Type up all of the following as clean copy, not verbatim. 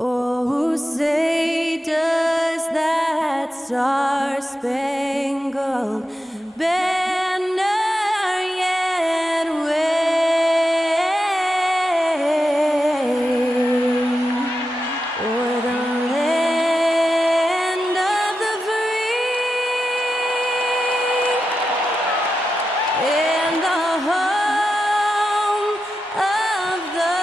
Oh, say does that star-spangled banner yet wave o'er the land of the free and the home of the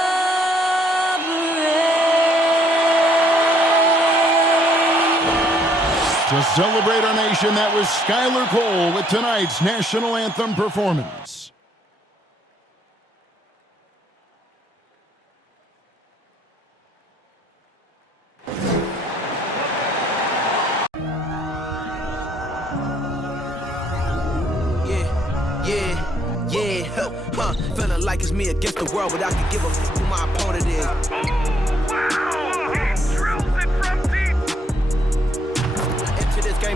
To celebrate our nation, that was Skylar Cole with tonight's national anthem performance. Feeling like it's me against the world, but I can give a fuck who my opponent is.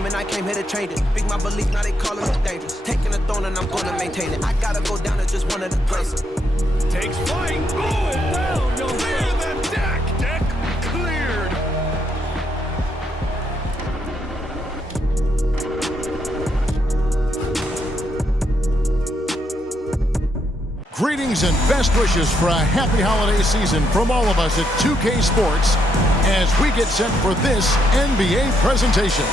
And I came here to change it. Big my belief, now they calling it dangerous. Taking the throne and I'm gonna maintain it. I gotta go down to just one of the greatest. Takes flight, going down. You'll clear the deck. Deck cleared. Greetings and best wishes for a happy holiday season from all of us at 2K Sports as we get set for this NBA presentation.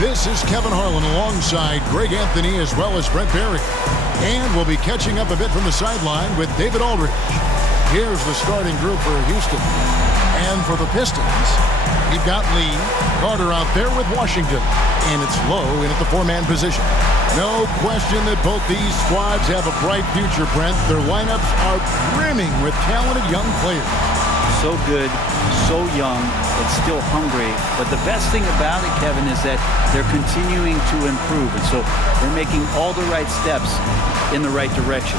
This is Kevin Harlan alongside Greg Anthony as well as Brent Barry. And we'll be catching up a bit from the sideline with David Aldridge. Here's the starting group for Houston. And for the Pistons, we've got Lee, Carter out there with Washington. And it's Lowe in at the four-man position. No question that both these squads have a bright future, Brent. Their lineups are brimming with talented young players. So good, so young, and still hungry. But the best thing about it, Kevin, is that they're continuing to improve. And so they're making all the right steps in the right direction.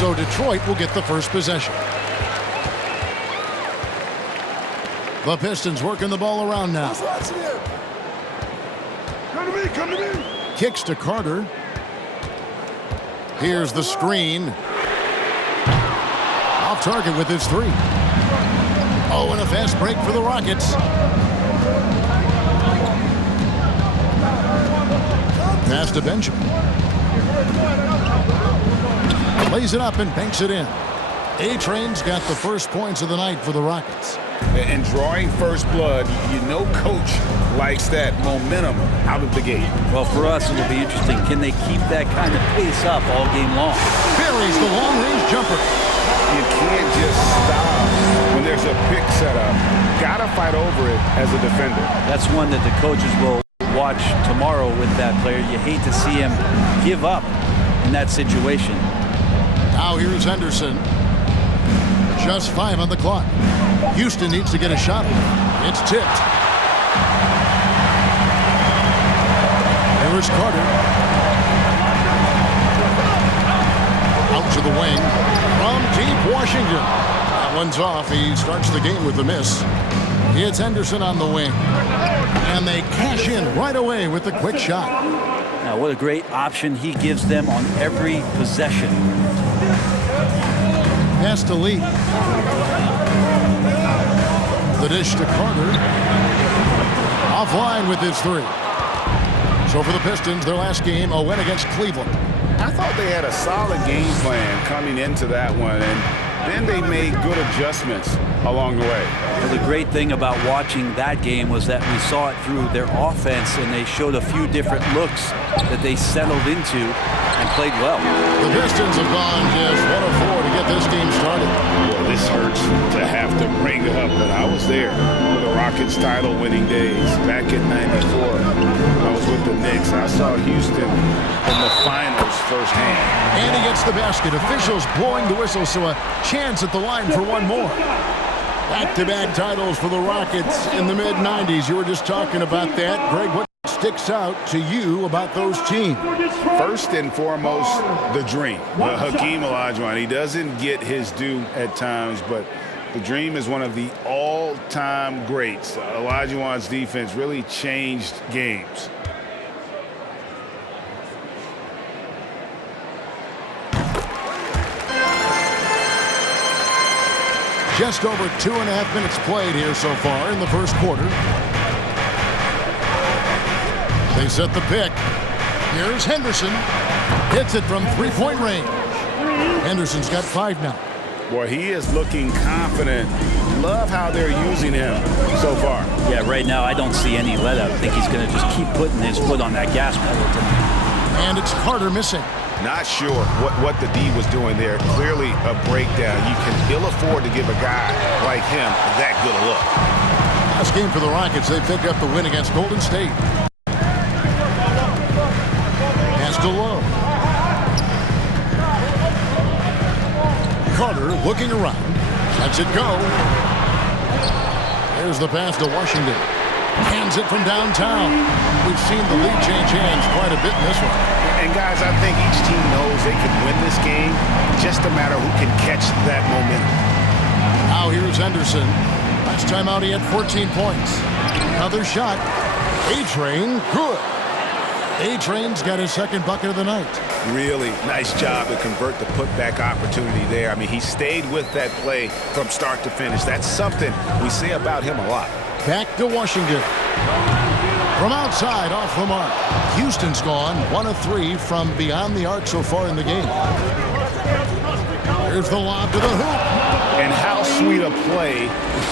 So Detroit will get the first possession. The Pistons working the ball around now. Come to me. Kicks to Carter. Here's the screen. Off target with his three. Oh, and a fast break for the Rockets. Pass to Benjamin. Plays it up and banks it in. A-Train's got the first points of the night for the Rockets. And drawing first blood, you know coach likes that momentum out of the gate. Well, for us, it'll be interesting. Can they keep that kind of pace up all game long? Buries the long-range jumper. You can't just stop when there's a pick set up. Gotta fight over it as a defender. That's one that the coaches will watch tomorrow with that player. You hate to see him give up in that situation. Now here's Henderson. Just 5 on the clock. Houston needs to get a shot. It's tipped. Here's Carter. Out to the wing. From deep Washington. That one's off. He starts the game with a miss. It's Henderson on the wing. And they cash in right away with the quick shot. Now, what a great option he gives them on every possession. Pass to Lee. The dish to Carter. Offline with his three. So for the Pistons, their last game, a win against Cleveland. I thought they had a solid game plan coming into that one, and then they made good adjustments along the way. Well, the great thing about watching that game was that we saw it through their offense, and they showed a few different looks that they settled into and played well. The Pistons have gone just 1 of 4 to get this game started. Well, this hurts to have to bring it up, but I was there for the Rockets title-winning days back in '94. I was with the Knicks. I saw Houston in the finals firsthand. And he gets the basket. Officials blowing the whistle, so a chance at the line for one more. Back-to-back titles for the Rockets in the mid-'90s. You were just talking about that. Greg, what sticks out to you about those teams? First and foremost, the dream. Hakeem Olajuwon, he doesn't get his due at times, but The Dream is one of the all-time greats. Olajuwon's defense really changed games. Just over 2.5 minutes played here so far in the first quarter. They set the pick. Here's Henderson. Hits it from three-point range. Henderson's got 5 now. Boy, he is looking confident. Love how they're using him so far. Yeah, right now I don't see any let up. I think he's going to just keep putting his foot on that gas pedal tonight. And it's Carter missing. Not sure what the D was doing there. Clearly a breakdown. You can ill afford to give a guy like him that good a look. Last game for the Rockets, they picked up the win against Golden State. Pass to Lowe. Carter looking around. Lets it go. There's the pass to Washington. Hands it from downtown. We've seen the lead change hands quite a bit in this one. And guys, I think each team knows they can win this game. Just a matter who can catch that momentum. Now here's Henderson. Last time out he had 14 points. Another shot. A-Train, good. A-Train's got his second bucket of the night. Really nice job to convert the putback opportunity there. I mean, he stayed with that play from start to finish. That's something we say about him a lot. Back to Washington. From outside, off the mark. Houston's gone 1 of 3 from beyond the arc so far in the game. Here's the lob to the hoop. And how sweet a play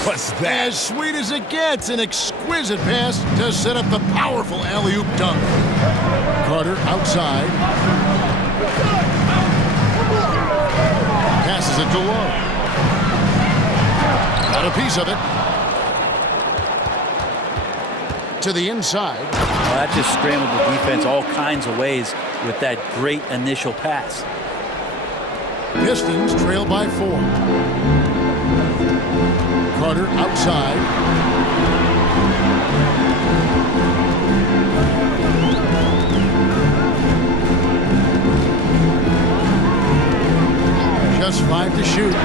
was that? As sweet as it gets, an exquisite pass to set up the powerful alley-oop dunk. Carter outside. Passes it to Lowe. Got a piece of it. To the inside. Well, that just scrambled the defense all kinds of ways with that great initial pass. Pistons trail by 4. Carter outside. Just 5 to shoot.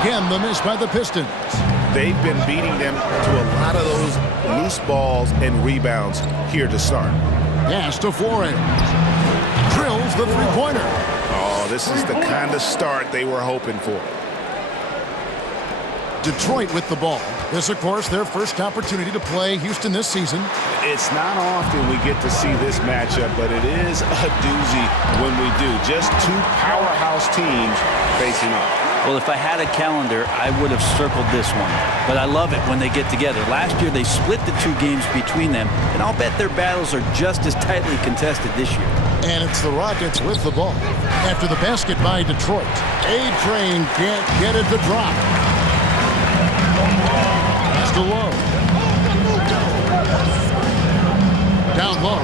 Again, the miss by the Pistons. They've been beating them to a lot of those loose balls and rebounds here to start. Pass to Flores. Drills the three-pointer. Oh, this is the kind of start they were hoping for. Detroit with the ball. This, of course, their first opportunity to play Houston this season. It's not often we get to see this matchup, but it is a doozy when we do. Just two powerhouse teams facing off. Well, if I had a calendar, I would have circled this one. But I love it when they get together. Last year, they split the 2 games between them, and I'll bet their battles are just as tightly contested this year. And it's the Rockets with the ball. After the basket by Detroit, A-Train can't get it to drop. Pass to Lowe. Down low.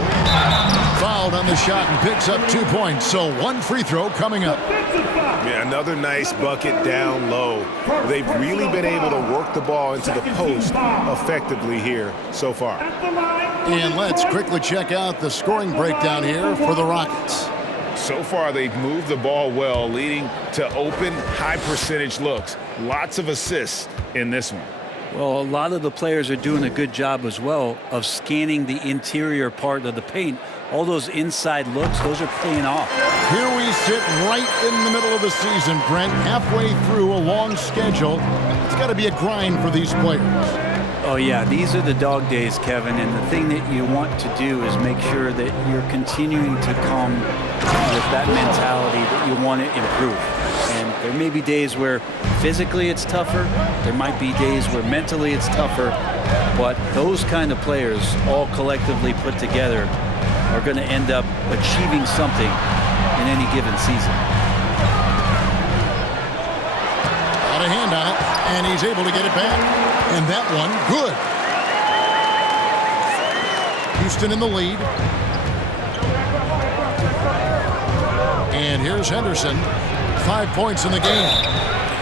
Fouled on the shot and picks up 2 points. So 1 free throw coming up. Yeah, another nice bucket down low. They've really been able to work the ball into the post effectively here so far. And let's quickly check out the scoring breakdown here for the Rockets. So far, they've moved the ball well, leading to open, high-percentage looks. Lots of assists in this one. Well, a lot of the players are doing a good job as well of scanning the interior part of the paint. All those inside looks, those are paying off. Here we sit right in the middle of the season, Brent, halfway through a long schedule. It's got to be a grind for these players. Oh, yeah, these are the dog days, Kevin, and the thing that you want to do is make sure that you're continuing to come with that mentality that you want to improve. And there may be days where physically it's tougher. There might be days where mentally it's tougher. But those kind of players, all collectively put together, are going to end up achieving something in any given season. Got a hand on it, and he's able to get it back. And that one, good. Houston in the lead. And here's Henderson. 5 points in the game.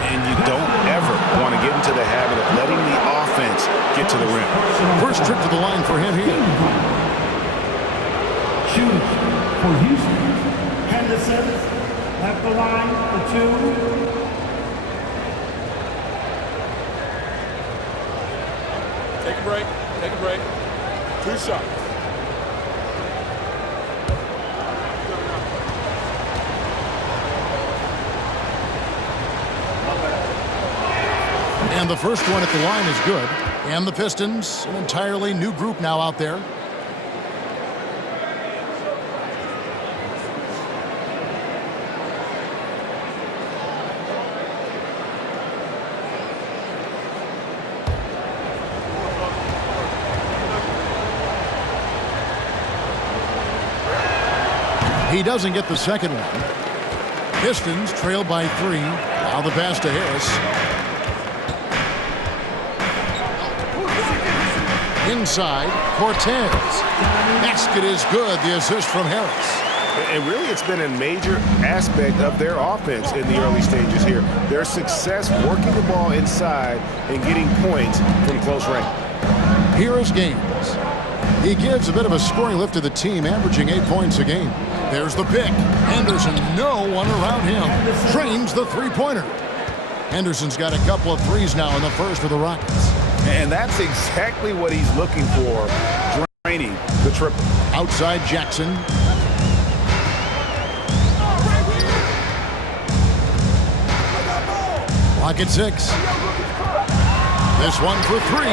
And you don't ever want to get into the habit of letting the offense get to the rim. First trip to the line for him here. Shoot for Houston. Henderson left the line for 2. break. Take a break. 2 shots. And the first one at the line is good. And the Pistons, an entirely new group now out there. He doesn't get the second one. Pistons trail by 3. Now the pass to Harris. Inside, Cortez. Basket is good. The assist from Harris. And really, it's been a major aspect of their offense in the early stages here. Their success working the ball inside and getting points from close range. Here is Gaines. He gives a bit of a scoring lift to the team, averaging 8 points a game. There's the pick. Henderson, no one around him. Trains the three-pointer. Henderson's got a couple of threes now in the first for the Rockets. And that's exactly what he's looking for, draining the triple. Outside Jackson. Clock at 6. This one for 3.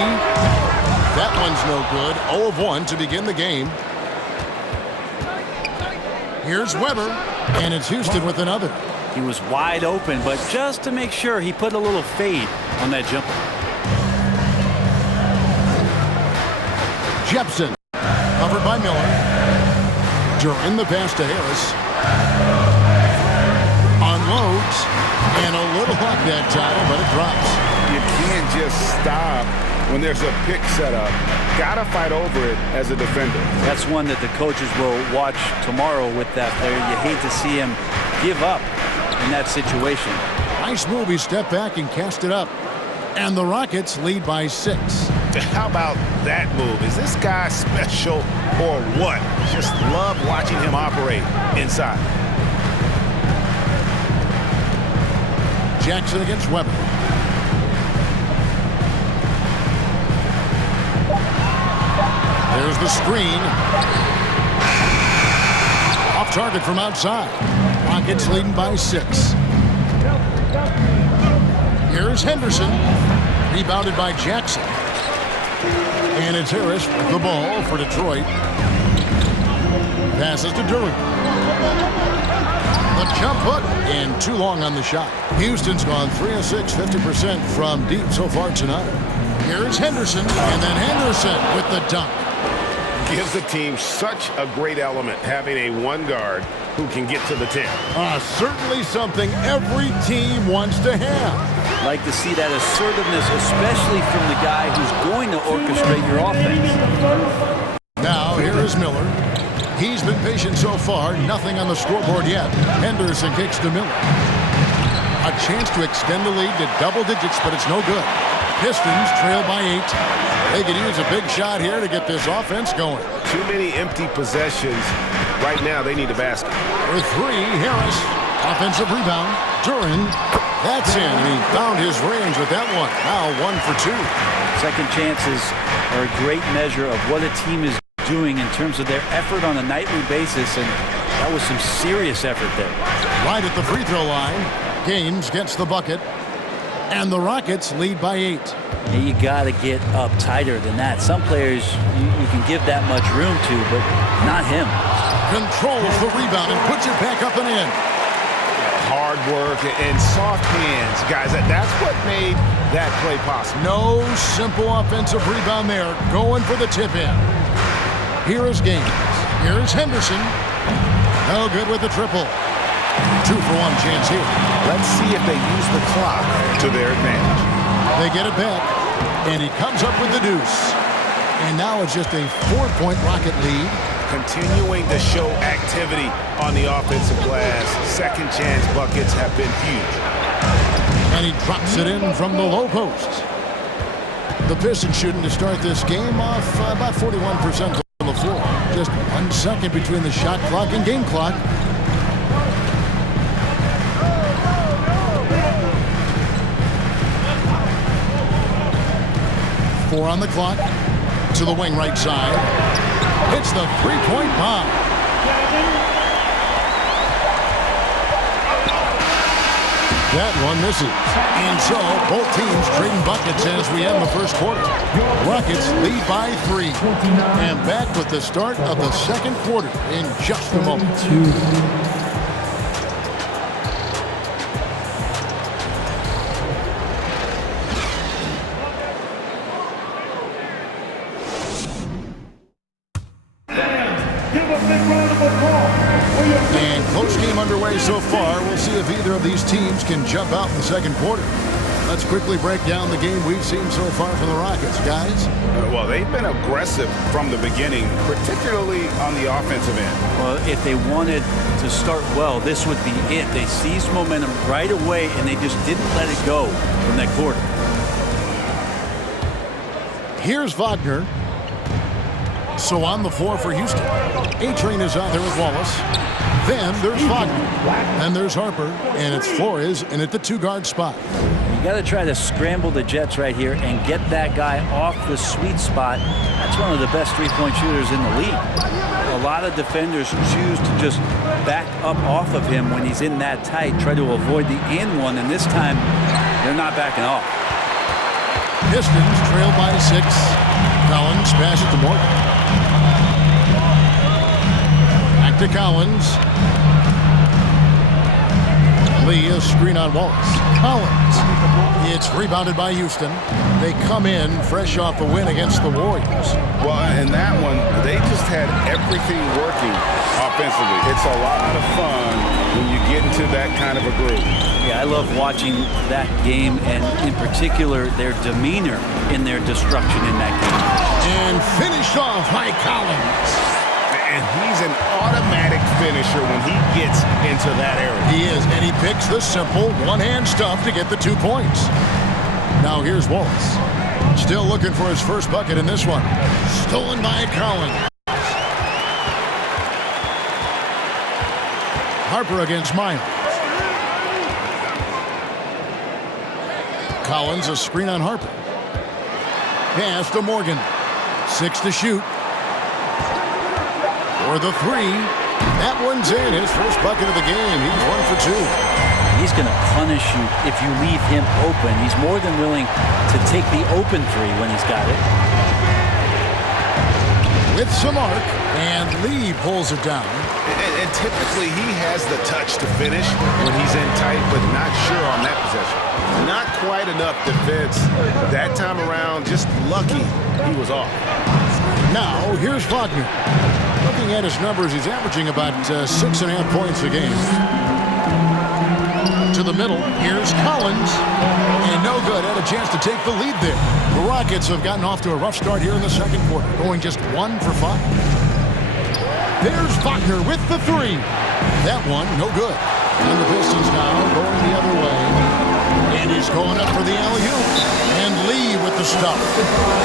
That one's no good. 0 of 1 to begin the game. Here's Weber, and it's Houston with another. He was wide open, but just to make sure, he put a little fade on that jumper. Jepson, covered by Miller. During the pass to Harris. Unloads, and a little luck that time, but it drops. You can't just stop when there's a pick set up. Gotta fight over it as a defender. That's one that the coaches will watch tomorrow with that player. You hate to see him give up in that situation. Nice move. He stepped back and cast it up. And the Rockets lead by 6. How about that move? Is this guy special or what? Just love watching him operate inside. Jackson against Weber. There's the screen. Off target from outside. Rockets leading by 6. Here's Henderson. Rebounded by Jackson. And it's Harris with the ball for Detroit. Passes to Duran. The jump hook and too long on the shot. Houston's gone 3 of 6, 50% from deep so far tonight. Here's Henderson, and then Henderson with the dunk. Gives the team such a great element having a one guard who can get to the 10. Certainly something every team wants to have. Like to see that assertiveness, especially from the guy who's going to orchestrate your offense. Now here is Miller. He's been patient so far. Nothing on the scoreboard yet. Henderson kicks to Miller. A chance to extend the lead to double digits, but it's no good. Pistons trail by 8. They could use a big shot here to get this offense going. Too many empty possessions. Right now, they need a basket. For 3, Harris. Offensive rebound. Duran. That's in. And he found his range with that one. Now 1 for 2. Second chances are a great measure of what a team is doing in terms of their effort on a nightly basis, and that was some serious effort there. Right at the free throw line. Gaines gets the bucket. And the Rockets lead by 8. Yeah, you got to get up tighter than that. Some players you can give that much room to, but not him. Controls the rebound and puts it back up and in. Hard work and soft hands, guys. That's what made that play possible. No simple offensive rebound there. Going for the tip in. Here is Gaines. Here's Henderson. No good with the triple. 2 for 1 chance here. Let's see if they use the clock to their advantage. They get it back, and he comes up with the deuce. And now it's just a 4-point Rocket lead. Continuing to show activity on the offensive glass. Second chance buckets have been huge. And he drops it in from the low post. The Pistons shooting to start this game off about 41% on the floor. Just 1 second between the shot clock and game clock. Four on the clock. to the wing right side. It's the three-point bomb. That one misses. And so both teams trading buckets as we end the first quarter. Rockets lead by 3. And back with the start of the second quarter in just a moment. And close game underway so far. We'll see if either of these teams can jump out in the second quarter. Let's quickly break down the game we've seen so far from the Rockets, guys. Well, they've been aggressive from the beginning, particularly on the offensive end. Well, if they wanted to start well, this would be it. They seized momentum right away, and they just didn't let it go from that quarter. Here's Wagner. So on the floor for Houston. A-Train is out there with Wallace. Then there's Wagner. Then there's Harper. And it's Flores in at the 2-guard spot. You got to try to scramble the Jets right here and get that guy off the sweet spot. That's one of the best three-point shooters in the league. A lot of defenders choose to just back up off of him when he's in that tight, try to avoid the and one, and this time they're not backing off. Pistons trail by 6. Collins passes to Morgan. Back to Collins. Lee, a screen on Wallace. Collins. It's rebounded by Houston. They come in fresh off a win against the Warriors. Well, in that one, they just had everything working offensively. It's a lot of fun when you get into that kind of a group. Yeah, I love watching that game, and in particular, their demeanor in their destruction in that game. And finished off by Collins. And he's an automatic finisher when he gets into that area. He is, and he picks the simple one-hand stuff to get the 2 points. Now here's Wallace. Still looking for his first bucket in this one. Stolen by Collins. Harper against Miles. Collins, a screen on Harper. Pass to Morgan. 6 to shoot. For the 3. That one's in. His first bucket of the game. He's 1 for 2. He's going to punish you if you leave him open. He's more than willing to take the open 3 when he's got it. With some arc, and Lee pulls it down. And typically he has the touch to finish when he's in tight, but not sure on that possession. Not quite enough defense that time around. Just lucky he was off. Now, here's Wagner. Looking at his numbers, he's averaging about 6.5 points a game. To the middle, here's Collins. And no good, had a chance to take the lead there. The Rockets have gotten off to a rough start here in the second quarter, going just 1 for 5. There's Wagner with the 3. That one, no good. And the Pistons now going the other way. And he's going up for the alley-oop. And Lee with the stop.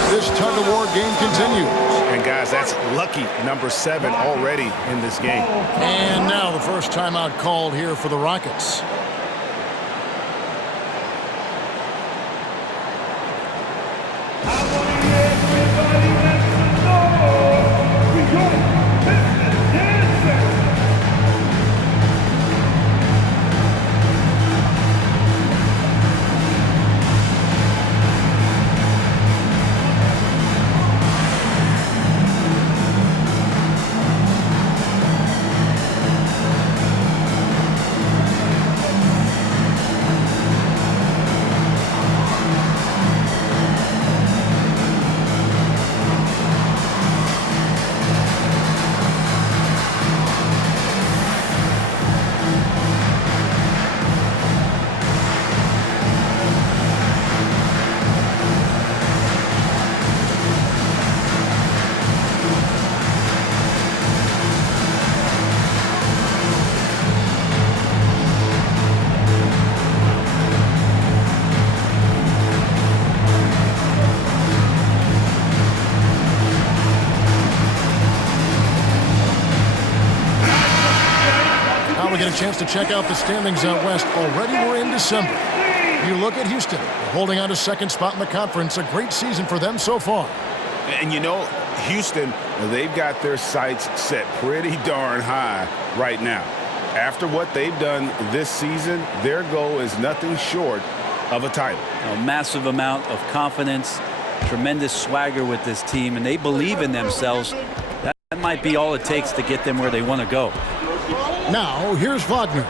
This tug-of-war game continues. And guys, that's lucky number 7 already in this game. And now the first timeout called here for the Rockets. Get a chance to check out the standings out west. Already we're in December. You look at Houston, holding on to second spot in the conference. A great season for them so far. And you know, Houston, they've got their sights set pretty darn high right now. After what they've done this season, their goal is nothing short of a title. A massive amount of confidence, tremendous swagger with this team, and they believe in themselves. That might be all it takes to get them where they want to go. Now, here's Wagner.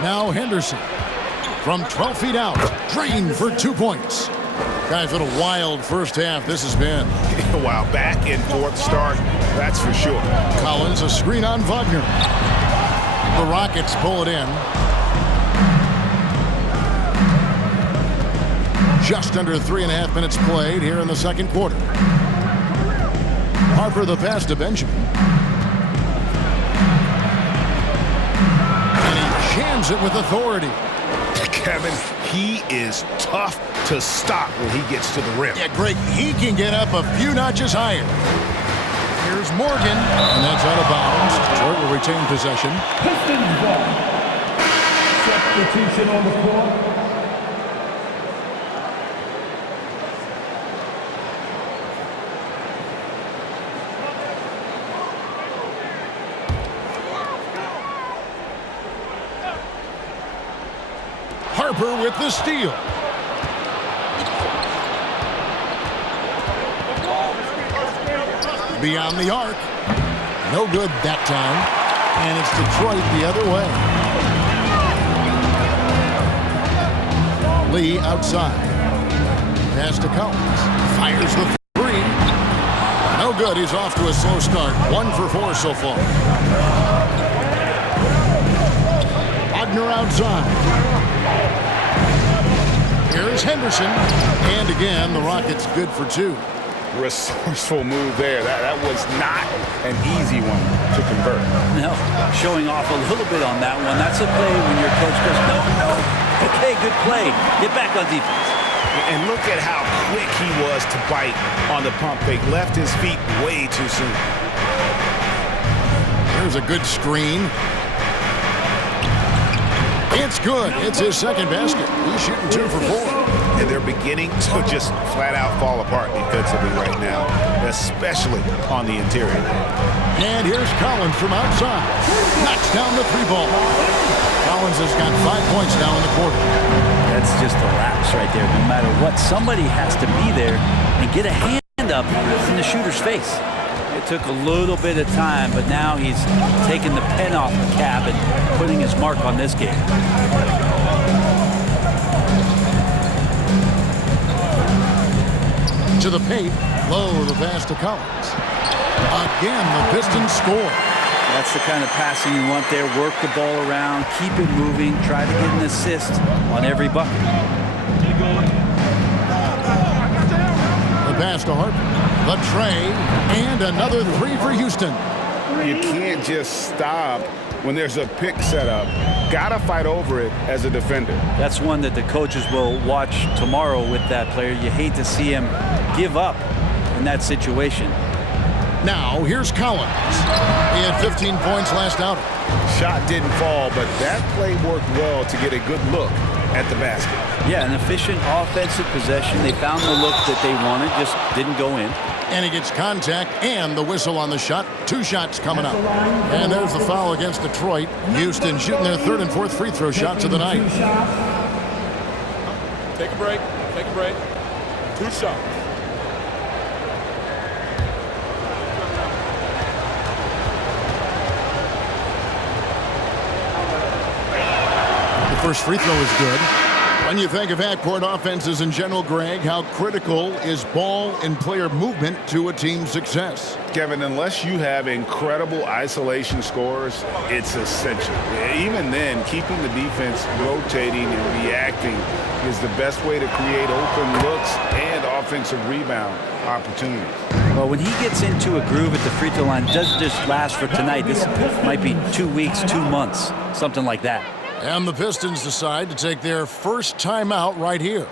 Now Henderson. From 12 feet out, drained for 2 points. Guys, what a wild first half this has been. Wow, back and forth start, that's for sure. Collins, a screen on Wagner. The Rockets pull it in. Just under 3.5 minutes played here in the second quarter. Harper the pass to Benjamin. And he jams it with authority. Kevin, he is tough to stop when he gets to the rim. Yeah, Greg, he can get up a few notches higher. Here's Morgan, and that's out of bounds. Detroit will retain possession. Pistons ball. Substitution on the court. Harper with the steal. Beyond the arc. No good that time. And it's Detroit the other way. Lee outside. Pass to Collins. Fires the three. No good. He's off to a slow start. 1 for 4 so far. Wagner outside. Here's Henderson. And again, the Rockets good for 2. Resourceful move there. That was not an easy one to convert. No, showing off a little bit on that one. That's a play when your coach goes, no. Okay, good play. Get back on defense. And look at how quick he was to bite on the pump fake. Left his feet way too soon. Here's a good screen. It's good. It's his second basket. He's shooting 2 for 4. And they're beginning to just flat out fall apart defensively right now, especially on the interior. And here's Collins from outside. Knocks down the 3 ball. Collins has got 5 points now in the quarter. That's just a lapse right there. No matter what, somebody has to be there and get a hand up in the shooter's face. It took a little bit of time, but now he's taking the pen off the cap and putting his mark on this game. To the paint, low the pass to Collins. Again, the Pistons score. That's the kind of passing you want there. Work the ball around, keep it moving, try to get an assist on every bucket. The pass to Harper. The tray, and another 3 for Houston. You can't just stop when there's a pick set up. Gotta fight over it as a defender. That's one that the coaches will watch tomorrow with that player. You hate to see him give up in that situation. Now, here's Collins. He had 15 points last outing. Shot didn't fall, but that play worked well to get a good look at the basket. Yeah, an efficient offensive possession. They found the look that they wanted, just didn't go in. And he gets contact and the whistle on the shot. 2 shots coming up. And there's the foul against Detroit. Houston shooting their 3rd and 4th free throw shots of the night. Take a break. Take a break. 2 shots. The first free throw is good. When you think of half-court offenses in general, Greg, how critical is ball and player movement to a team's success? Kevin, unless you have incredible isolation scores, it's essential. Even then, keeping the defense rotating and reacting is the best way to create open looks and offensive rebound opportunities. Well, when he gets into a groove at the free throw line, it doesn't just last for tonight. This might be 2 weeks, 2 months, something like that. And the Pistons decide to take their first timeout right here.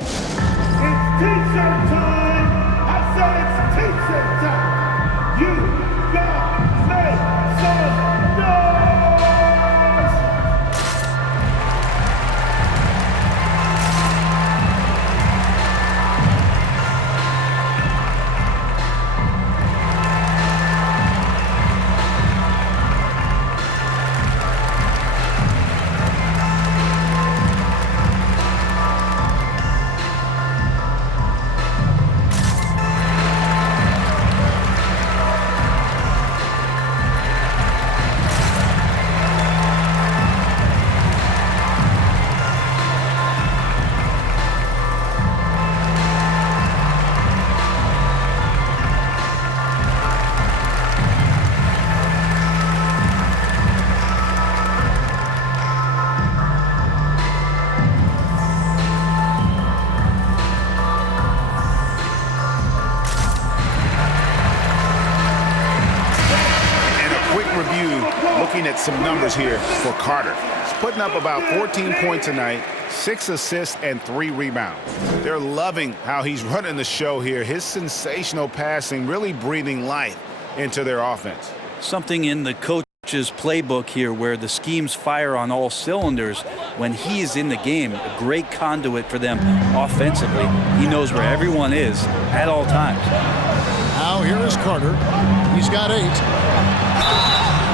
T-shirt time! I said it's T-shirt time! at some numbers here for Carter. He's putting up about 14 points a night, 6 assists, and 3 rebounds. They're loving how he's running the show here. His sensational passing really breathing life into their offense. Something in the coach's playbook here where the schemes fire on all cylinders. When he is in the game, a great conduit for them offensively. He knows where everyone is at all times. Now here is Carter. He's got 8.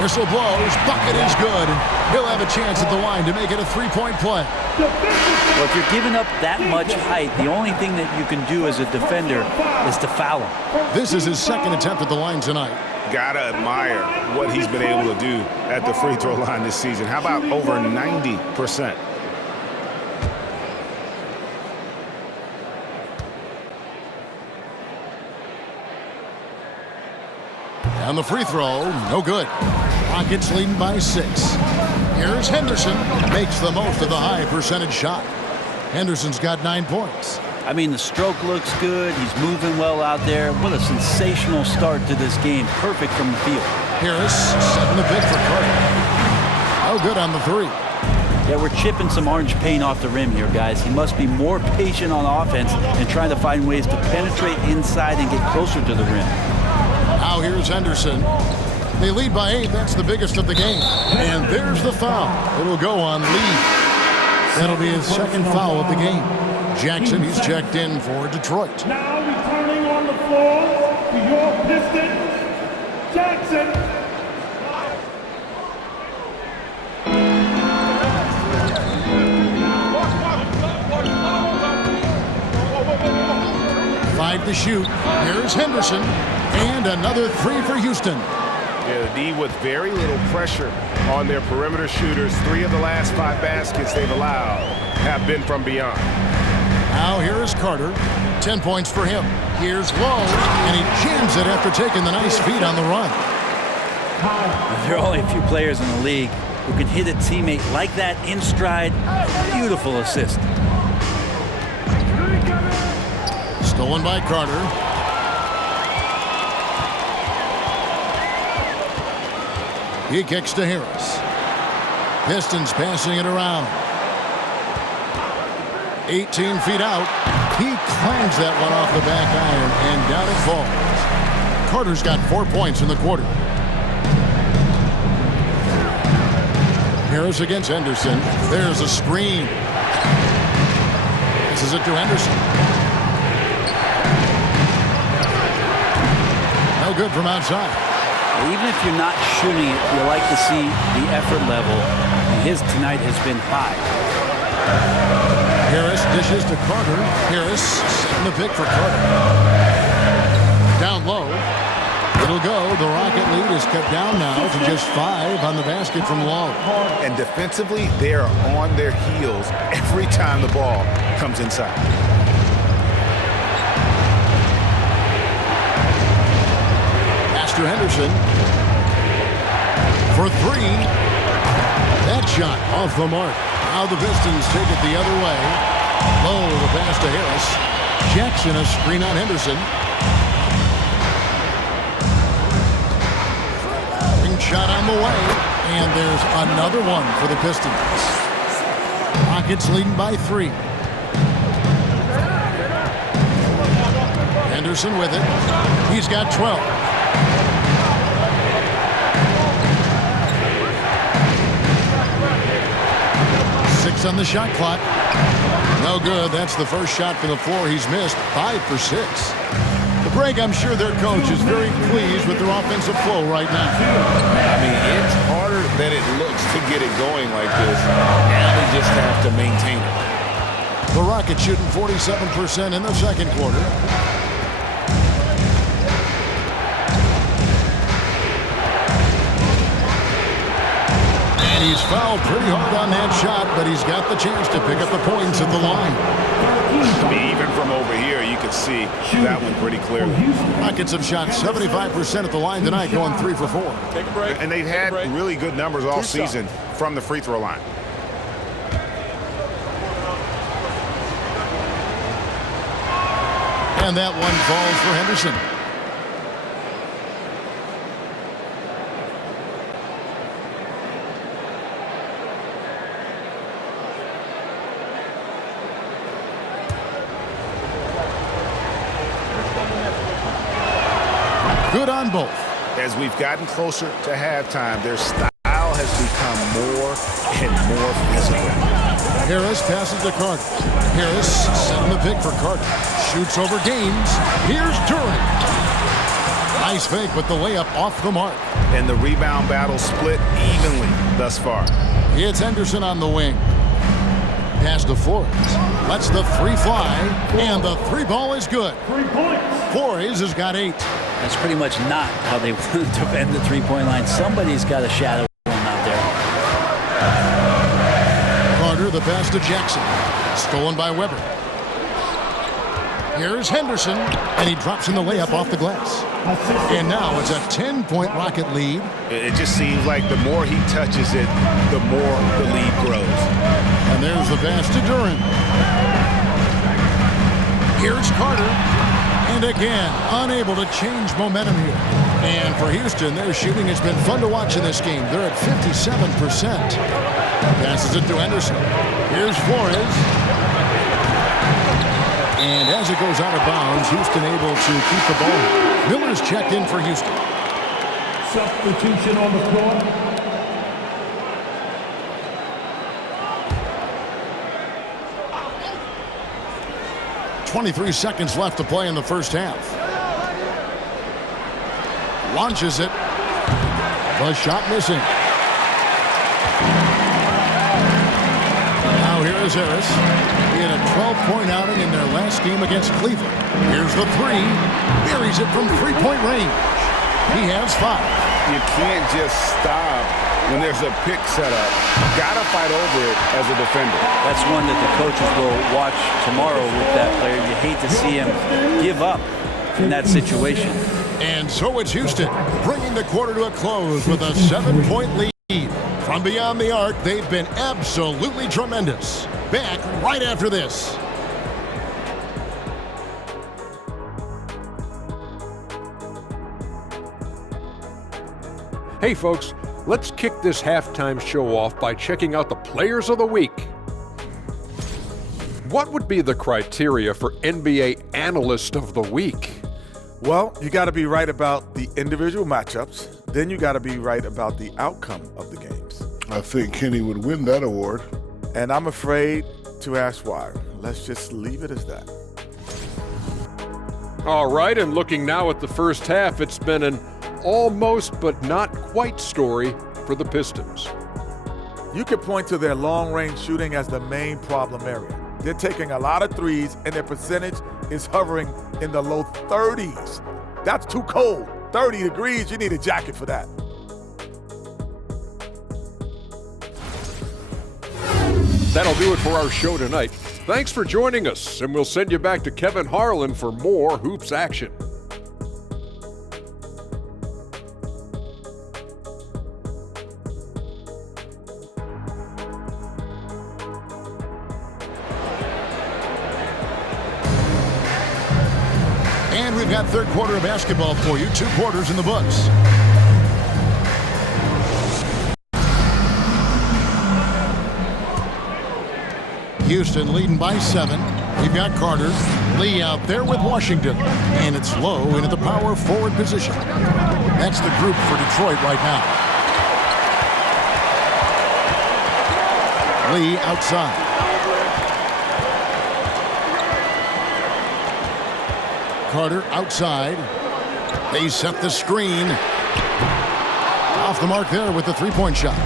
Whistle blows. Bucket is good. He'll have a chance at the line to make it a 3-point play. Well, if you're giving up that much height, the only thing that you can do as a defender is to foul him. This is his second attempt at the line tonight. Gotta admire what he's been able to do at the free throw line this season. How about over 90%? And the free throw, no good. Rockets leading by 6. Here's Henderson. Makes the most of the high percentage shot. Henderson's got 9 points. I mean, the stroke looks good. He's moving well out there. What a sensational start to this game. Perfect from the field. Harris setting the pick for Carter. No good on the 3. Yeah, we're chipping some orange paint off the rim here, guys. He must be more patient on offense and trying to find ways to penetrate inside and get closer to the rim. Now here's Henderson. They lead by 8. That's the biggest of the game. And there's the foul. It'll go on Lee. That'll be his second foul of the game. Jackson, he's checked in for Detroit. Now returning on the floor to your Pistons, Jackson. Five to shoot. Here's Henderson. And another 3 for Houston. Yeah, the D with very little pressure on their perimeter shooters. 3 of the last 5 baskets they've allowed have been from beyond. Now here is Carter. 10 points for him. Here's Lowe, and he jams it after taking the nice feed on the run. There are only a few players in the league who can hit a teammate like that in stride. Beautiful assist. Stolen by Carter. He kicks to Harris. Pistons passing it around. 18 feet out. He clangs that one off the back iron, and down it falls. Carter's got 4 points in the quarter. Harris against Henderson. There's a screen. This is it to Henderson. No good from outside. Even if you're not shooting it, you like to see the effort level. And his tonight has been high. Harris dishes to Carter. Harris setting the pick for Carter. Down low. It'll go. The Rocket lead is cut down now to just 5 on the basket from Lowe. And defensively, they are on their heels every time the ball comes inside. To Henderson for 3. That shot off the mark. Now the Pistons take it the other way. Low the pass to Harris. Jackson a screen on Henderson. Ring shot on the way. And there's another one for the Pistons. Rockets leading by 3. Henderson with it. He's got 12. 6 on the shot clock. No good. That's the first shot from the floor he's missed. 5 for 6. Greg, I'm sure their coach is very pleased with their offensive flow right now. I mean, it's harder than it looks to get it going like this. Now they just have to maintain it. The Rockets shooting 47% in the second quarter. And he's fouled pretty hard on that shot, but he's got the chance to pick up the points at the line. I mean, even from over here, you can see that one pretty clearly. Rockets have shot 75% at the line tonight, going 3 for 4. Take a break. And they've had really good numbers all season from the free throw line. And that one falls for Henderson. Good on both. As we've gotten closer to halftime, their style has become more and more physical. Harris passes to Carter. Harris setting the pick for Carter. Shoots over Gaines. Here's Duran. Nice fake, but the layup off the mark. And the rebound battle split evenly thus far. It's Henderson on the wing. Pass to Flores. Lets the three fly, and the three ball is good. Flores has got 8. That's pretty much not how they want to defend the three-point line. Somebody's got a shadow him out there. Carter, the pass to Jackson. Stolen by Weber. Here's Henderson, and he drops in the layup off the glass. And now it's a 10-point Rocket lead. It just seems like the more he touches it, the more the lead grows. And there's the pass to Duran. Here's Carter. And again, unable to change momentum here. And for Houston, their shooting has been fun to watch in this game. They're at 57%. Passes it to Henderson. Here's Flores. And as it goes out of bounds, Houston able to keep the ball. Miller's checked in for Houston. Substitution on the floor. 23 seconds left to play in the first half. Launches it. The shot missing. Now here is Harris. He had a 12-point outing in their last game against Cleveland. Here's the three. Buries it from three-point range. He has 5. You can't just stop when there's a pick set up. Got to fight over it as a defender. That's one that the coaches will watch tomorrow with that player. You hate to see him give up in that situation. And so it's Houston, bringing the quarter to a close with a 7-point lead. From beyond the arc, they've been absolutely tremendous. Back right after this. Hey folks, let's kick this halftime show off by checking out the Players of the Week. What would be the criteria for NBA Analyst of the Week? Well, you got to be right about the individual matchups. Then you got to be right about the outcome of the games. I think Kenny would win that award. And I'm afraid to ask why. Let's just leave it as that. All right, and looking now at the first half, it's been an almost but not quite story for the Pistons. You could point to their long-range shooting as the main problem area. They're taking a lot of threes, and their percentage is hovering in the low 30s. That's too cold. 30 degrees, you need a jacket for that. That'll do it for our show tonight. Thanks for joining us, and we'll send you back to Kevin Harlan for more Hoops action. And we've got third quarter of basketball for you. 2 quarters in the books. Houston leading by 7. We've got Carter. Lee out there with Washington. And it's low into the power forward position. That's the group for Detroit right now. Lee outside. Carter outside. They set the screen. Off the mark there with the three-point shot.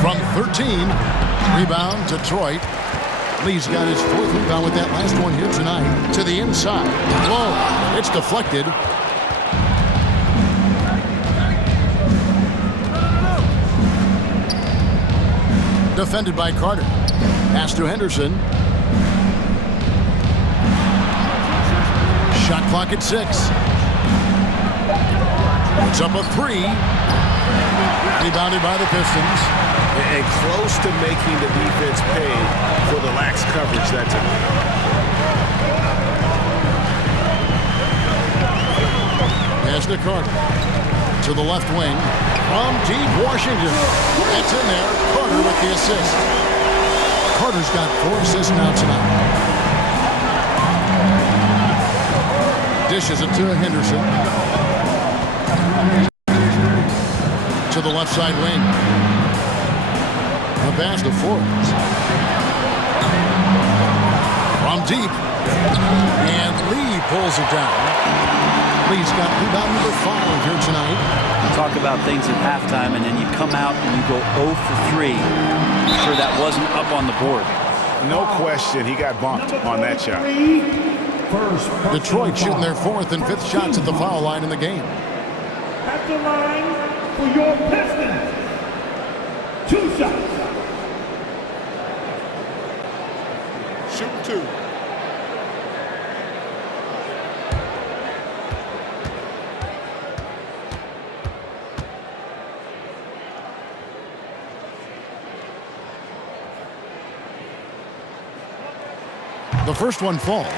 From 13, rebound Detroit. Lee's got his 4th rebound with that last one here tonight. To the inside. Low. It's deflected. Defended by Carter. Pass to Henderson. Shot clock at 6. It's up a 3. Rebounded by the Pistons. And close to making the defense pay for the lax coverage that time. Pass to Carter. To the left wing. From deep Washington. That's in there. Carter with the assist. Carter's got 4 assists now tonight. dishes it to Henderson. To the left side wing. The pass to Forbes. From deep. And Lee pulls it down. Lee's got rebound number 5 here tonight. You talk about things at halftime, and then you come out and you go 0 for 3. I'm sure that wasn't up on the board. No question, he got bumped on that shot. Detroit shooting their 4th and 5th shots at the foul line in the game. At the line for your Pistons. 2 shots. Shoot 2. The first one falls.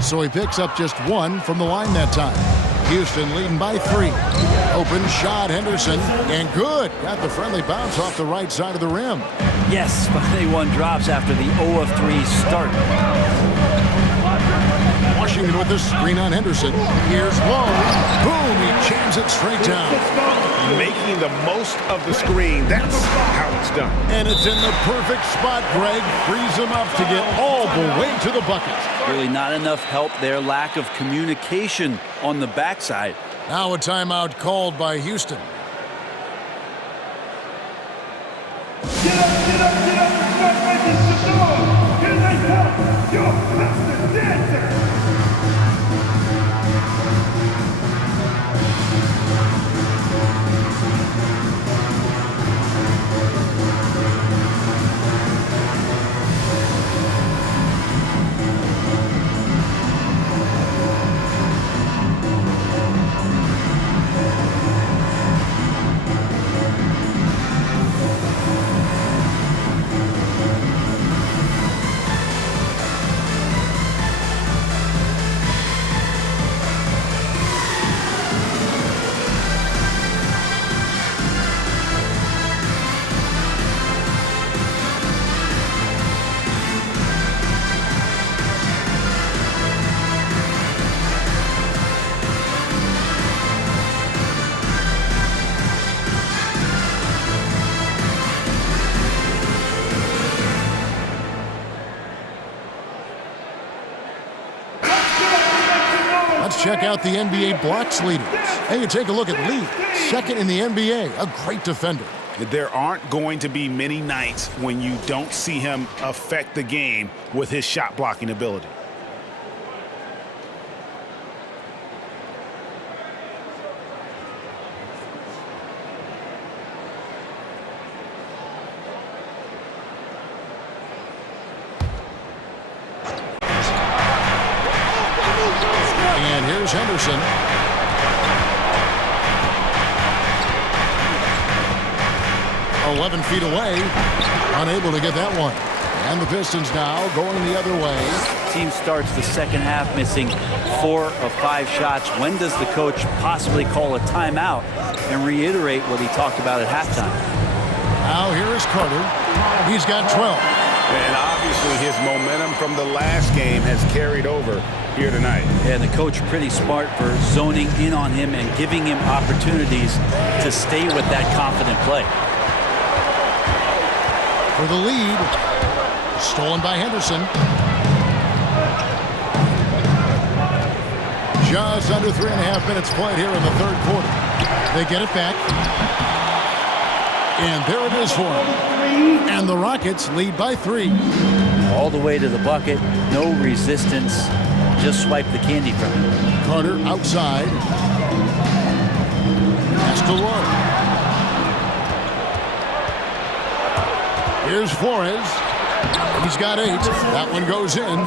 So he picks up just 1 from the line that time. Houston leading by 3. Open shot, Henderson, and good. Got the friendly bounce off the right side of the rim. Yes, finally one drops after the 0 of 3 start. Washington with the screen on Henderson. Here's Lowe. Boom, he jams it straight down. Making the most of the screen, that's how it's done. And it's in the perfect spot, Greg. Frees him up to get all the way to the bucket. Really not enough help there. Lack of communication on the backside. Now a timeout called by Houston. Get up, get up, get up and start making some noise. Here they come, your Pistons dancer. Check out the NBA blocks leaders. And you take a look at Lee, 2nd in the NBA, a great defender. There aren't going to be many nights when you don't see him affect the game with his shot blocking ability. Henderson. "11 feet away, unable to get that one. And the Pistons now going the other way. Team starts the second half missing 4 of 5 shots. When does the coach possibly call a timeout and reiterate what he talked about at halftime? Now here is Carter. He's got 12. And obviously his momentum from the last game has carried over here tonight. And the coach pretty smart for zoning in on him and giving him opportunities to stay with that confident play. For the lead, stolen by Henderson. Just under 3.5 minutes played here in the third quarter. They get it back. And there it is for them. And the Rockets lead by 3. All the way to the bucket. No resistance. Just swipe the candy from him. Carter outside. Pass to Lowe. Here's Flores. He's got 8. That one goes in.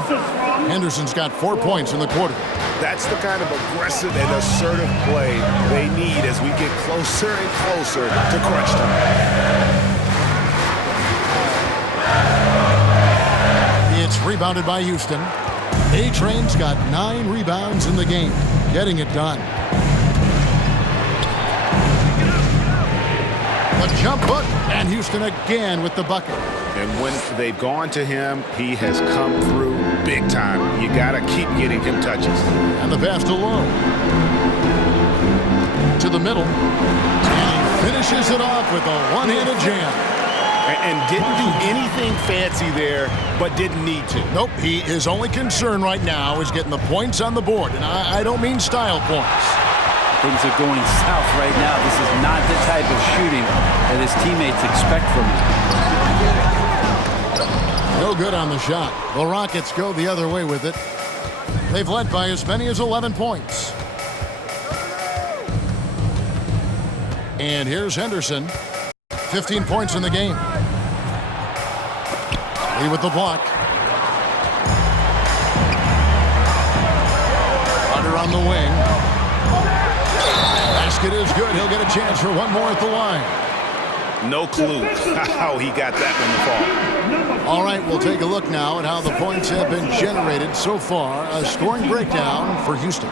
Henderson's got 4 points in the quarter. That's the kind of aggressive and assertive play they need as we get closer and closer to crunch time. It's rebounded by Houston. A-Train's got 9 rebounds in the game, getting it done. The jump hook, and Houston again with the bucket. And when they've gone to him, he has come through big time. You got to keep getting him touches. And the pass to Lowe. To the middle. And he finishes it off with a one-handed jam. And didn't do anything fancy there, but didn't need to. Nope, his only concern right now is getting the points on the board. And I don't mean style points. Things are going south right now. This is not the type of shooting that his teammates expect from him. No good on the shot. The Rockets go the other way with it. They've led by as many as 11 points. And here's Henderson. 15 points in the game. Lee with the block. Carter on the wing. Basket is good. He'll get a chance for one more at the line. No clue how he got that one to fall. All right, we'll take a look now at how the points have been generated so far. A scoring breakdown for Houston.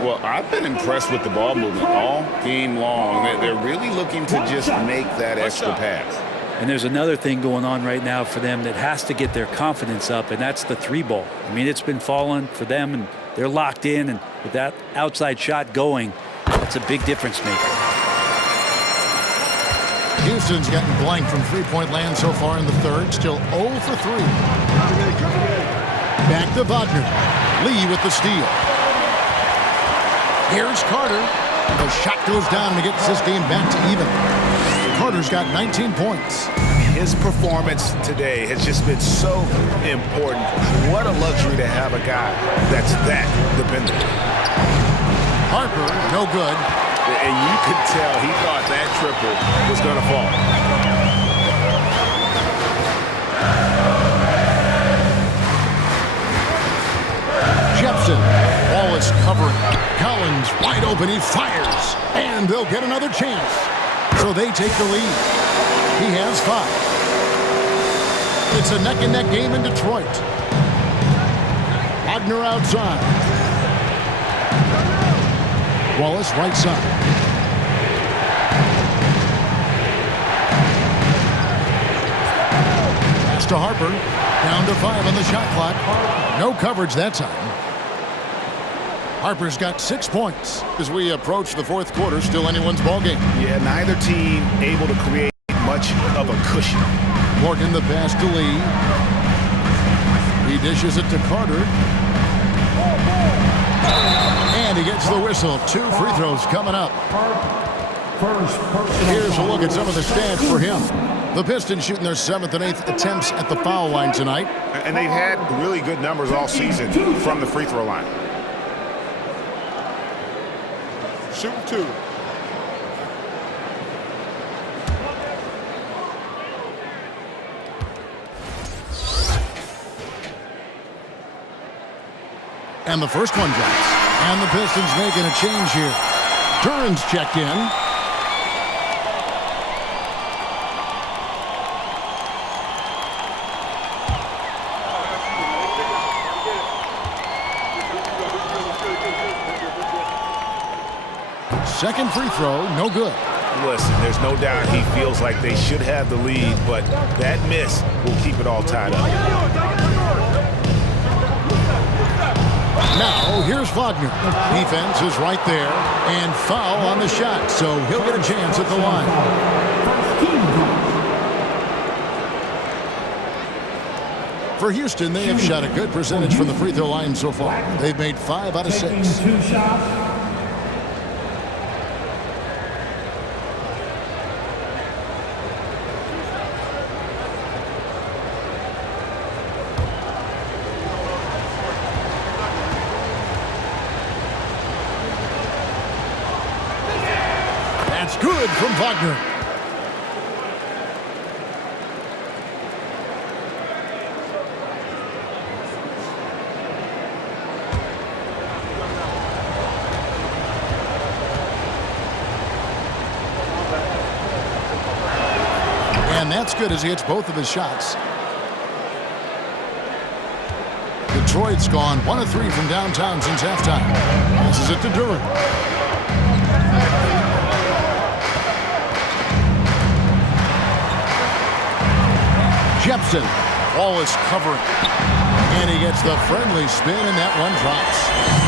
Well, I've been impressed with the ball movement all game long. They're really looking to just make that extra pass. And there's another thing going on right now for them that has to get their confidence up, and that's the 3-ball. I mean, it's been falling for them, and they're locked in, and with that outside shot going, that's a big difference maker. Houston's gotten blank from three-point land so far in the third. Still 0 for 3. Back to Wagner. Lee with the steal. Here's Carter. The shot goes down and gets this game back to even. Carter's got 19 points. His performance today has just been so important. What a luxury to have a guy that's that dependable. Harper, no good. And you could tell he thought that triple was going to fall. Jepson, Wallace covering. Collins wide open, he fires. And they'll get another chance. So they take the lead. He has 5. It's a neck-and-neck game in Detroit. Wagner outside. Wallace right side. Pass to Harper. Down to 5 on the shot clock. No coverage that time. Harper's got 6 points. As we approach the fourth quarter, still anyone's ballgame. Yeah, neither team able to create much of a cushion. Morgan the pass to Lee. He dishes it to Carter. And he gets the whistle. 2 free throws coming up. Here's a look at some of the stats for him. The Pistons shooting their 7th and 8th attempts at the foul line tonight. And they've had really good numbers all season from the free throw line. Shooting 2. And the first one drops. And the Pistons making a change here. Duran's checked in. Second free throw, no good. Listen, there's no doubt he feels like they should have the lead, but that miss will keep it all tied up. Now, here's Wagner. Defense is right there, and foul on the shot, so he'll get a chance at the line. For Houston, they have shot a good percentage from the free throw line so far. They've made 5 out of 6. That's good from Wagner. And that's good as he hits both of his shots. Detroit's gone 1 of 3 from downtown since halftime. Passes it to Duren. Jepson. Ball is covering. And he gets the friendly spin, and that one drops.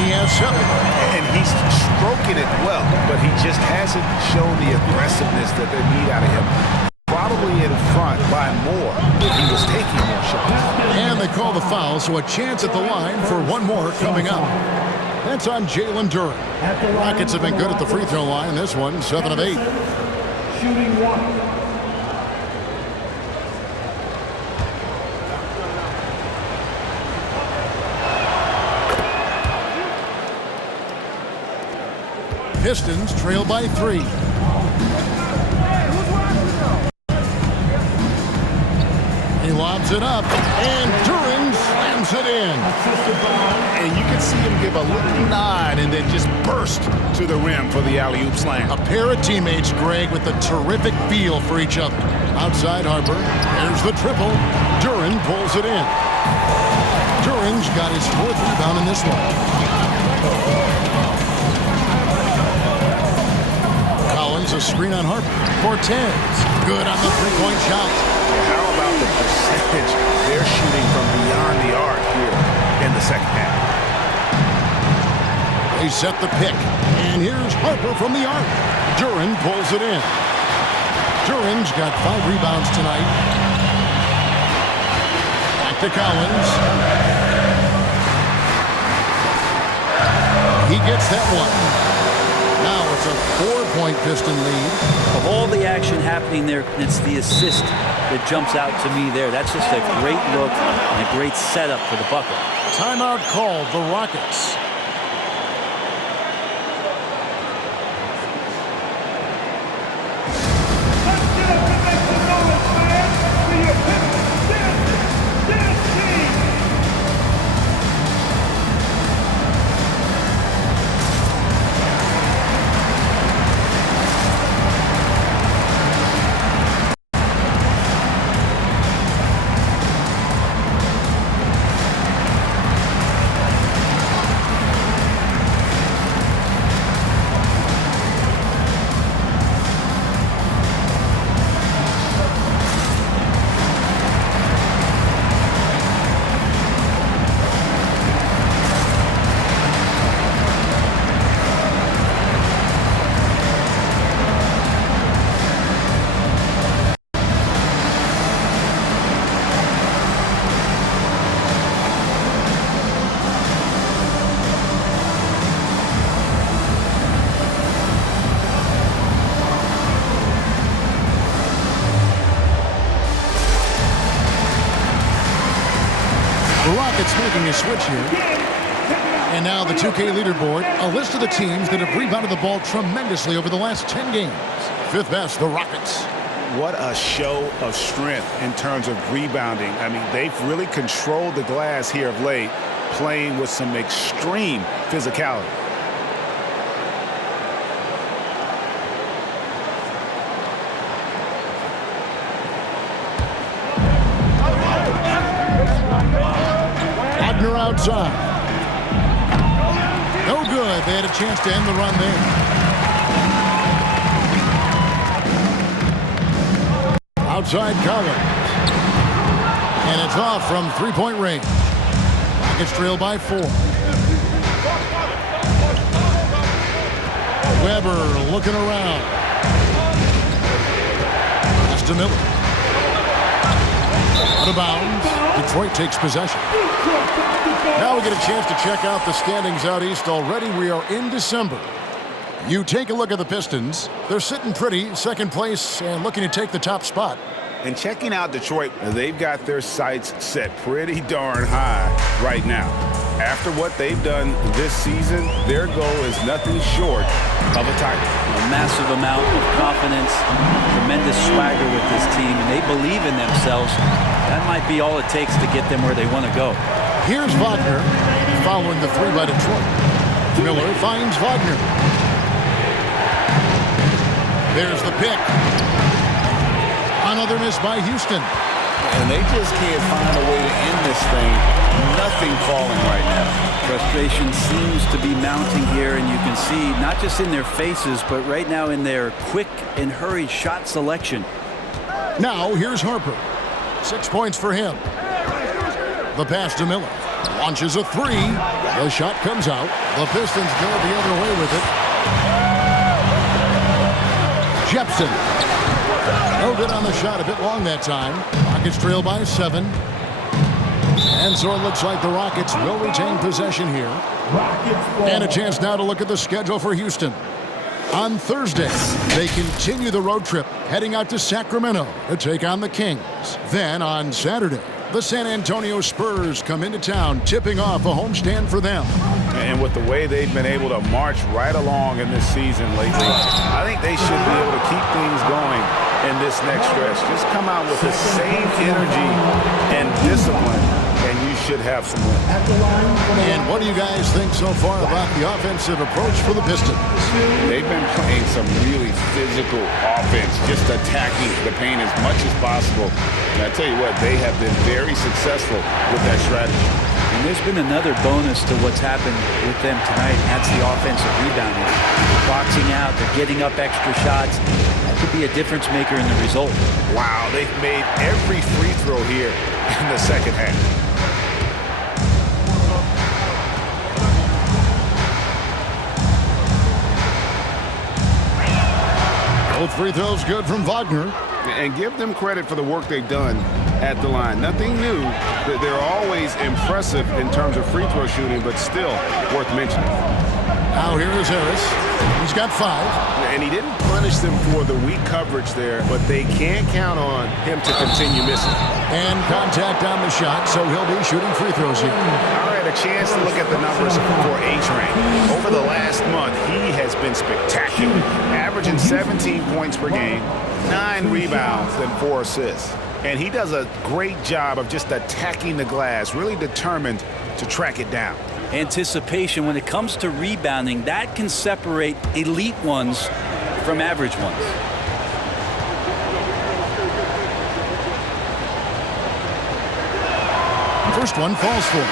He has 7. And he's stroking it well, but he just hasn't shown the aggressiveness that they need out of him. Probably in front by more if he was taking more shots. And they call the foul, so a chance at the line for one more coming up. That's on Jalen Duren. Rockets have been good at the free throw line. This one, 7 of 8. Shooting 1. Pistons trail by 3. He lobs it up, and Duren slams it in. And you can see him give a little nod and then just burst to the rim for the alley-oop slam. A pair of teammates, Greg, with a terrific feel for each other. Outside Harper, there's the triple. Duren pulls it in. Duren's got his 4th rebound in this one. A screen on Harper. Cortez, good on the three-point shot. How about the percentage they're shooting from beyond the arc here in the second half? They set the pick, and here's Harper from the arc. Duren pulls it in. Duren's got 5 rebounds tonight. Back to Collins. He gets that one. Now it's a 4-point Piston lead. Of all the action happening there, it's the assist that jumps out to me there. That's just a great look and a great setup for the bucket. Timeout called, the Rockets. Let's get up and make some noise, man, for your Pistons team. Rockets making a switch here. And now the 2K leaderboard, a list of the teams that have rebounded the ball tremendously over the last 10 games. 5th best, the Rockets. What a show of strength in terms of rebounding. I mean, they've really controlled the glass here of late, playing with some extreme physicality. Outside. No good. They had a chance to end the run there. Outside Collins. And it's off from 3-point range. Rockets trail by 4. Weber looking around. Pass to Miller. Out of bounds. Detroit takes possession. Now we get a chance to check out the standings out east already. We are in December. You take a look at the Pistons. They're sitting pretty, 2nd place, and looking to take the top spot. And checking out Detroit, they've got their sights set pretty darn high right now. After what they've done this season, their goal is nothing short of a title. A massive amount of confidence, tremendous swagger with this team, and they believe in themselves. That might be all it takes to get them where they want to go. Here's Wagner following the 3 by Detroit. Miller finds Wagner. There's the pick. Another miss by Houston. and they just can't find a way to end this thing. Nothing falling right now. Frustration seems to be mounting here, and you can see not just in their faces, but right now in their quick and hurried shot selection. Now here's Harper. 6 points for him. The pass to Miller. Launches a three. The shot comes out. The Pistons go the other way with it. Jepson. No good on the shot. A bit long that time. Rockets trail by 7. And so it looks like the Rockets will retain possession here. And a chance now to look at the schedule for Houston. On Thursday, they continue the road trip, heading out to Sacramento to take on the Kings. Then on Saturday, the San Antonio Spurs come into town, tipping off a homestand for them. And with the way they've been able to march right along in this season lately, I think they should be able to keep things going in this next stretch. Just come out with the same energy and discipline, and you should have some wins. And what do you guys think so far about the offensive approach for the Pistons? They've been playing some really physical offense, just attacking the paint as much as possible. And I tell you what, they have been very successful with that strategy. And there's been another bonus to what's happened with them tonight, and that's the offensive rebounding. They're boxing out, they're getting up extra shots. That could be a difference maker in the result. Wow, they've made every free throw here in the second half. Both free throws good from Wagner. And give them credit for the work they've done at the line. Nothing new. They're always impressive in terms of free throw shooting, but still worth mentioning. Now here is Harris. He's got 5. And he didn't punish them for the weak coverage there, but they can't count on him to continue missing. And contact on the shot, so he'll be shooting free throws here. All right, a chance to look at the numbers for A-Train. Over the last month, he has been spectacular, averaging 17 points per game, 9 rebounds, and 4 assists. And he does a great job of just attacking the glass, really determined to track it down. Anticipation, when it comes to rebounding, that can separate elite ones from average ones. First one falls for him.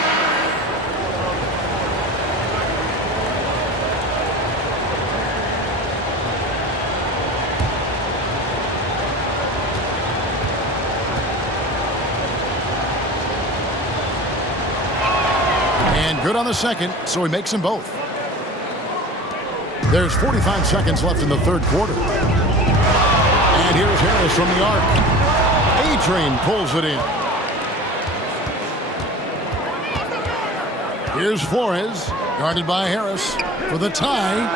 Good on the second, so he makes them both. There's 45 seconds left in the third quarter. And here's Harris from the arc. A-Train pulls it in. Here's Flores, guarded by Harris for the tie.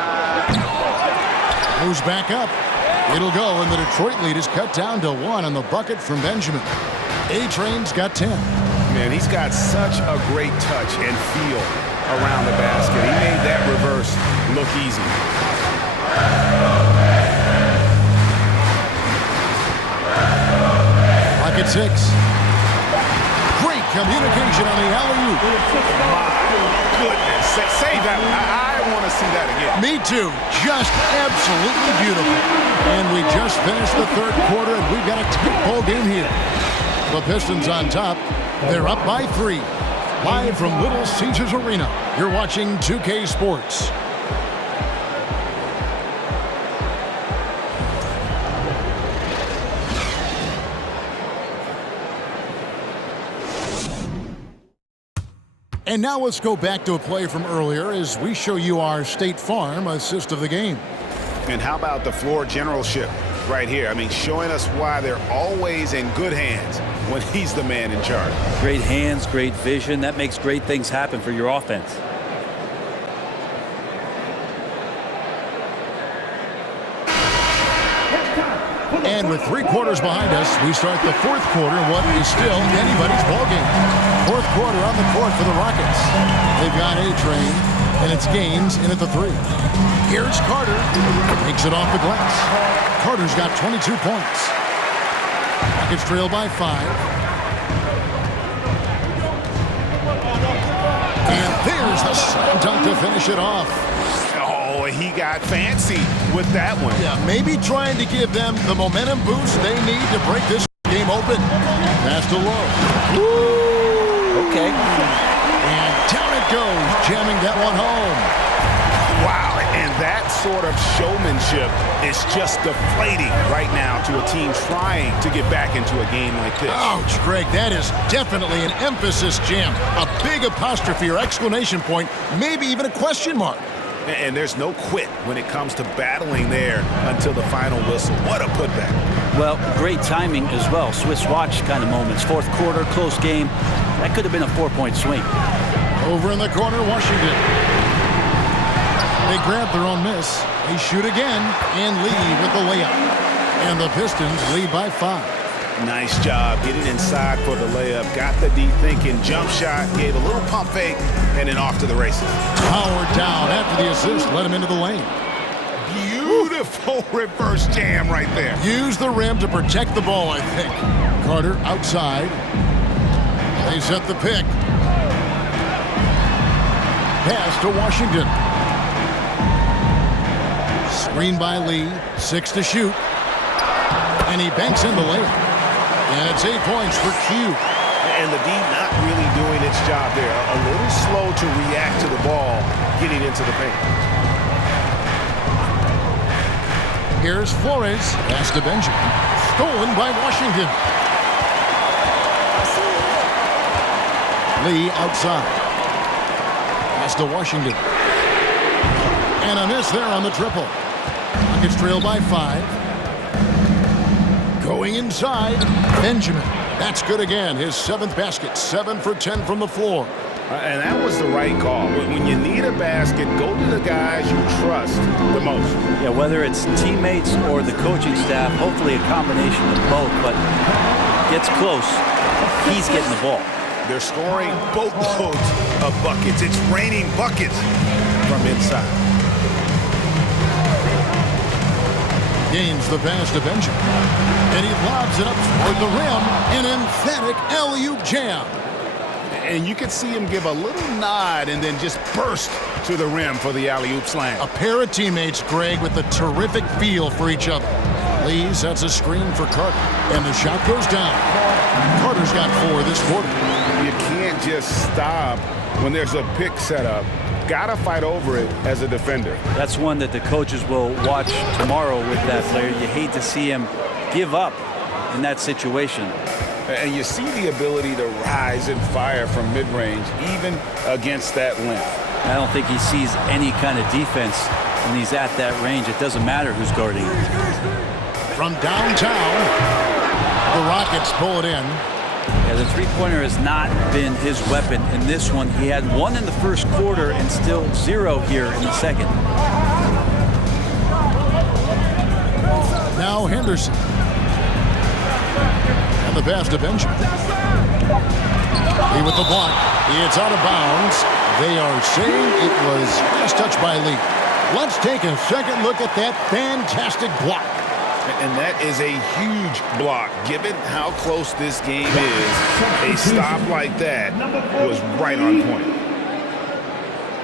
Moves back up. It'll go, and the Detroit lead is cut down to 1 on the bucket from Benjamin. A-Train's got 10. Man, he's got such a great touch and feel around the basket. He made that reverse look easy. Rocket 6. Great communication on the alley-oop. My goodness. Save that one. I want to see that again. Me too. Just absolutely beautiful. And we just finished the third quarter, and we've got a tight ball game here. The Pistons on top. They're up by 3. Live from Little Caesars Arena, you're watching 2K Sports. And now let's go back to a play from earlier as we show you our State Farm assist of the game. And how about the floor generalship right here? I mean, showing us why they're always in good hands when he's the man in charge. Great hands, great vision. That makes great things happen for your offense. And with 3 quarters behind us, we start the fourth quarter in what is still anybody's ballgame. Fourth quarter on the court for the Rockets. They've got A-Train, and it's Gaines in at the 3. Here's Carter. Takes it off the glass. Carter's got 22 points. Rockets trail by 5. And there's the slam dunk to finish it off. Oh, he got fancy with that one. Yeah, maybe trying to give them the momentum boost they need to break this game game open. Pass to Lowe. Okay. And down it goes, jamming that one home. Wow, and that sort of showmanship is just deflating right now to a team trying to get back into a game like this. Ouch, Greg, that is definitely an emphasis jam. A big apostrophe or exclamation point, maybe even a question mark. And there's no quit when it comes to battling there until the final whistle. What a putback. Well, great timing as well. Swiss watch kind of moments. Fourth quarter, close game. That could have been a 4-point swing. Over in the corner, Washington. They grab their own miss. They shoot again and lead with the layup. And the Pistons lead by 5. Nice job getting inside for the layup. Got the deep thinking jump shot, gave a little pump fake, and then off to the races. Powered down after the assist, let him into the lane. Beautiful reverse jam right there. Use the rim to protect the ball, I think. Carter outside. They set the pick. Pass to Washington. Screen by Lee. 6 to shoot. And he banks in the layup. And it's 8 points for Q. And the D not really doing its job there. A little slow to react to the ball getting into the paint. Here's Flores. Pass to Benjamin. Stolen by Washington. Lee outside. Pass to Washington. And a miss there on the triple. Rockets trail by 5. Going inside, Benjamin. That's good again. His 7th basket. 7 for 10 from the floor. And that was the right call. When you need a basket, go to the guys you trust the most. Yeah, whether it's teammates or the coaching staff, hopefully a combination of both, but gets close, he's getting the ball. They're scoring boatloads of buckets. It's raining buckets from inside. Gains the pass to Benjamin. And he lobs it up toward the rim. An emphatic alley-oop jam. And you can see him give a little nod and then just burst to the rim for the alley-oop slam. A pair of teammates, Greg, with a terrific feel for each other. Lee sets a screen for Carter. And the shot goes down. Carter's got 4 this quarter. You can't just stop when there's a pick set up. Gotta fight over it as a defender. That's one that the coaches will watch tomorrow with that player. You hate to see him give up in that situation. And you see the ability to rise and fire from mid-range, even against that length. I don't think he sees any kind of defense when he's at that range. It doesn't matter who's guarding him. From downtown, the Rockets pull it in. Yeah, the three-pointer has not been his weapon in this one. He had 1 in the first quarter and still 0 here in the second. Now Henderson. And the pass to Benjamin. Lee with the block. It's out of bounds. They are saying it was just touched by Lee. Let's take a second look at that fantastic block. And that is a huge block, given how close this game is. A stop like that was right on point.